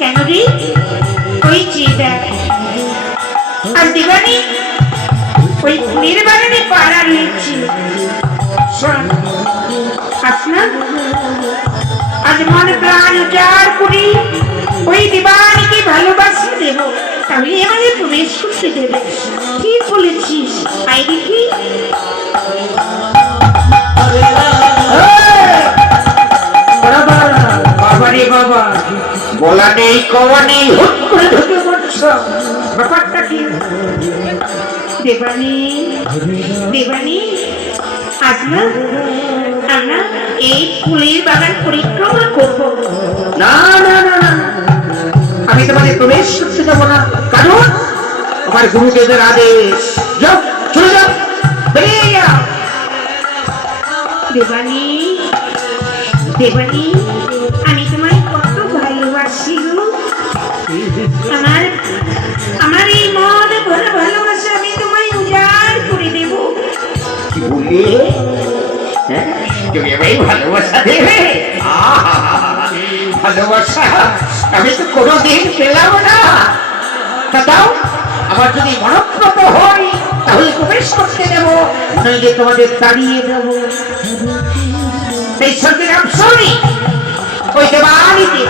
কেন রে? ওই চিতা আর দিবানি ওই ফুলের বাগানে পাড়া রয়েছে। শোন আসনা, আজ মনে প্রাণ উজাড় করি ওই দিবানিকে ভালোবাসা দেব, তাহলে আমাদের প্রবেশ করতে দেবে। ঠিক বলেছিস, আই দেখি। বাবা রে বাবা, বলা নেই কওয়া নেই, হুট করে ঢুকে পড়ছ, ব্যাপারটা কি? দেবানি, দেবানি, আজ না আমরা এই ফুলের বাগান পরিক্রমা করব। না না না না, আমি তোমাদের প্রবেশ করতে দেবো না, কারণ আমার গুরুদেবের আদেশ। যাও, চলে যাও, বেরিয়ে যাও। দেবানি, দেবানি, আমি তোমায় কত ভালোবাসি গো। আমার আমার এই মন ভরা ভালোবাসা আমি তোমায় উজাড় করে দেব। কি বললে? তুমি আমায় ভালোবাসা দেবে? ভালোবাসা আমি তো কোনোদিন পেলাম না। দাও, আমার যদি মনপ্রত হয় তাহলে প্রবেশ করতে দেব, নইলে তোমাদের তাড়িয়ে দেব। এই সঙ্গে নাম শুনি ওই দেবানিতে